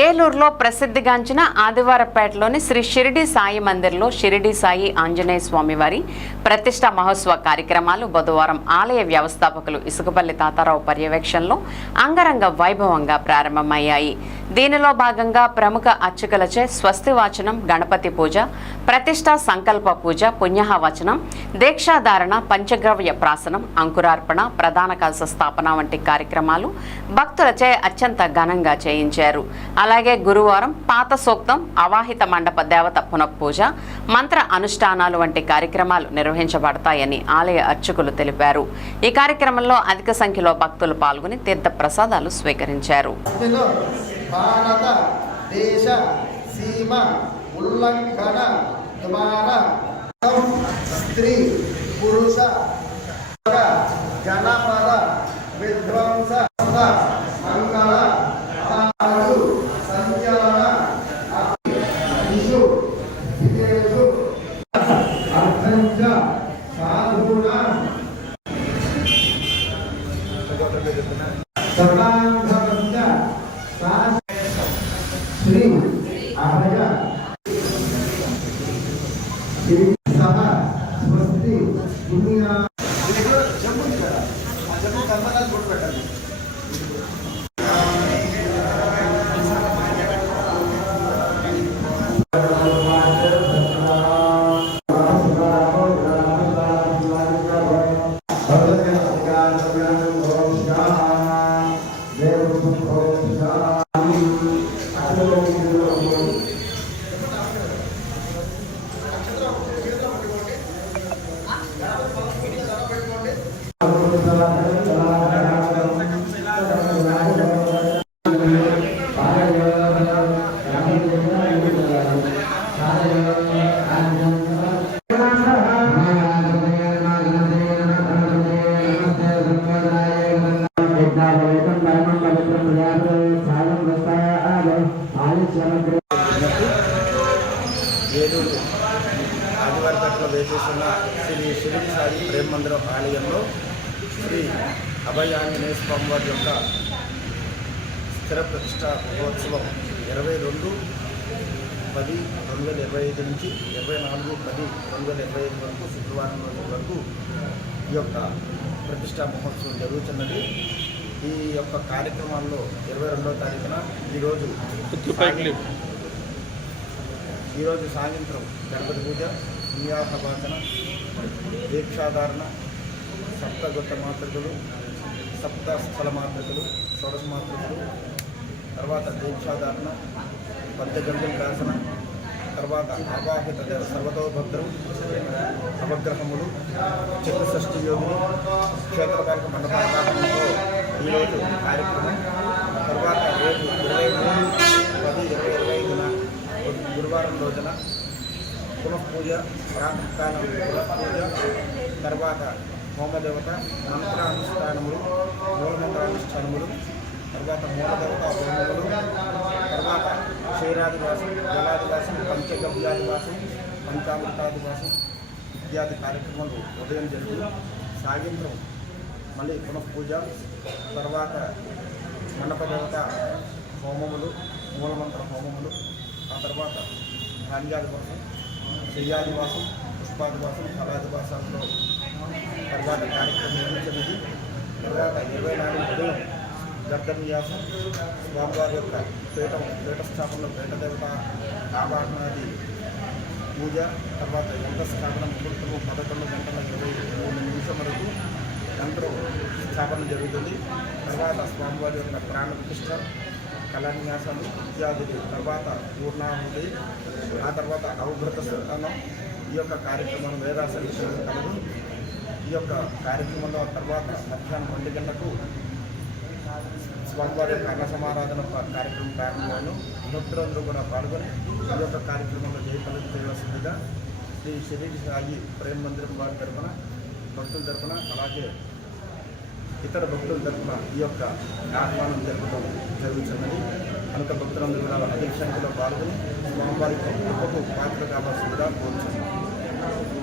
ఏలూరులో ప్రసిద్ధిగాంచిన ఆదివారపేటలోని శ్రీ షిరిడి సాయి మందిర్లో షిరిడి సాయి ఆంజనేయ స్వామివారి ప్రతిష్ట మహోత్సవ కార్యక్రమాలు బుధవారం ఆలయ వ్యవస్థాపకులు ఇసుకపల్లి తాతారావు పర్యవేక్షణలో అంగరంగ వైభవంగా ప్రారంభమయ్యాయి. దీనిలో భాగంగా ప్రముఖ అర్చకులచే స్వస్తి వాచనం గణపతి పూజ ప్రతిష్ట సంకల్ప పూజ పుణ్యహవచనం దీక్షాధారణ పంచగ్రవ్య ప్రాసనం అంకురార్పణ ప్రధాన కలశ స్థాపన వంటి కార్యక్రమాలు భక్తులచే అత్యంత ఘనంగా చేయించారు. అలాగే గురువారం పాత సూక్తం అవాహిత మండప దేవత పునఃపూజ మంత్ర అనుష్ఠానాలు వంటి కార్యక్రమాలు నిర్వహించబడతాయని ఆలయ అర్చకులు తెలిపారు. ఈ కార్యక్రమంలో అధిక సంఖ్యలో భక్తులు పాల్గొని తీర్థ ప్రసాదాలు స్వీకరించారు భారత దేశ సీమ ఉల్లంఘన స్త్రీ పురుష జనపద విజేషు అర్థంచ సాధున సర్వాంగంచ శ్రీ అభయ. శ్రీ సహ స్వస్తి పుణ్యా ఏలూరు ఆదివారిపేటలో వేచేస్తున్న శ్రీ షిరిడి సాయి ప్రేమ మందిరం ఆలయంలో శ్రీ అభయాంజనేయ స్వామి వారి యొక్క స్థిర ప్రతిష్ట మహోత్సవం ఇరవై రెండు పది రెండు వేల ఇరవై ఐదు నుంచి ఇరవై నాలుగు పది రెండు వేల ఇరవై ఐదు వరకు శుక్రవారం రోజు వరకు ఈ యొక్క ప్రతిష్టా మహోత్సవం జరుగుతున్నది. ఈ యొక్క కార్యక్రమాల్లో ఇరవై రెండవ తారీఖున ఈరోజు ఈరోజు సాయంత్రం గణపతి పూజ పుణ్యాహవాచన దీక్షాధారణ సప్తగొట్ట మాతృకలు సప్త స్థల మాతృకలు షోడశ మాతృకలు తర్వాత దీక్షాధారణ పద్యగంధం కాసన తర్వాత అవాహిత సర్వతోభద్రం అవగ్రహములు చతుషష్ఠి యోగులు క్షేత్రపాలక మండపాకారంలో ఈరోజు కార్యక్రమం. తర్వాత రేపు ఇరవై మూడు పది ఇరవై ఇరవై ఐదున గురువారం రోజున పునఃపూజ ప్రాతకాలం పునఃపూజ తర్వాత హోమదేవత మంత్రానుష్ఠానములు మూలమంత్రానుష్ఠానములు తర్వాత మూలదేవత హోమములు తర్వాత క్షీరాదివాసం జలాదివాసం పంచగవ్యాదివాసం పంచామృతాదివాసం ఇత్యాది కార్యక్రమాలు ఉదయం జరుగుతూ సాయంత్రం మళ్ళీ పునఃపూజ తర్వాత మండపదేవత హోమములు మూలమంత్ర హోమములు ఆ తర్వాత ధాన్యాదివాసం శయ్యాదివాసం కళాది ఫలాదివాసాల్లో తర్వాత కార్యక్రమం నిర్మించినది తర్వాత ఇరవై నాలుగు ఉదయం గర్భన్యాసం స్వామివారి యొక్క పీఠం పీఠస్థాపనలో పీఠదేవత ఆభరణాది పూజ తర్వాత యంత్ర స్థాపన ముహూర్తము పదకొండు గంటల ఇరవై మూడు నిమిషం వరకు యంత్రం స్థాపన జరుగుతుంది. తర్వాత స్వామివారి యొక్క ప్రాణ ప్రతిష్ట కళాన్యాసాలు ఇత్యాదులు తర్వాత పూర్ణాహుతి ఆ తర్వాత అవభృత స్థానం ఈ యొక్క కార్యక్రమం వేదాస కలదు. ఈ యొక్క కార్యక్రమంలో తర్వాత మధ్యాహ్నం రెండు గంటలకు స్వామివారి యొక్క అన్న సమారాధన కార్యక్రమం ప్రారంభమైన భక్తులందరూ కూడా పాల్గొని ఈ యొక్క కార్యక్రమంలో జయఫలం చేయవలసిందిగా శ్రీ షిరిడి సాయి ప్రేమ మందిరం వారి తరఫున భక్తుల తరఫున అలాగే ఇతర భక్తుల తరఫున ఈ యొక్క ఆహ్వానం జరపడం జరుగుతున్నది. కనుక భక్తులందరూ కూడా అధిక సంఖ్యలో పాల్గొని స్వామివారి కృపకు పాత్ర కావాల్సిందిగా కోరుచున్నాను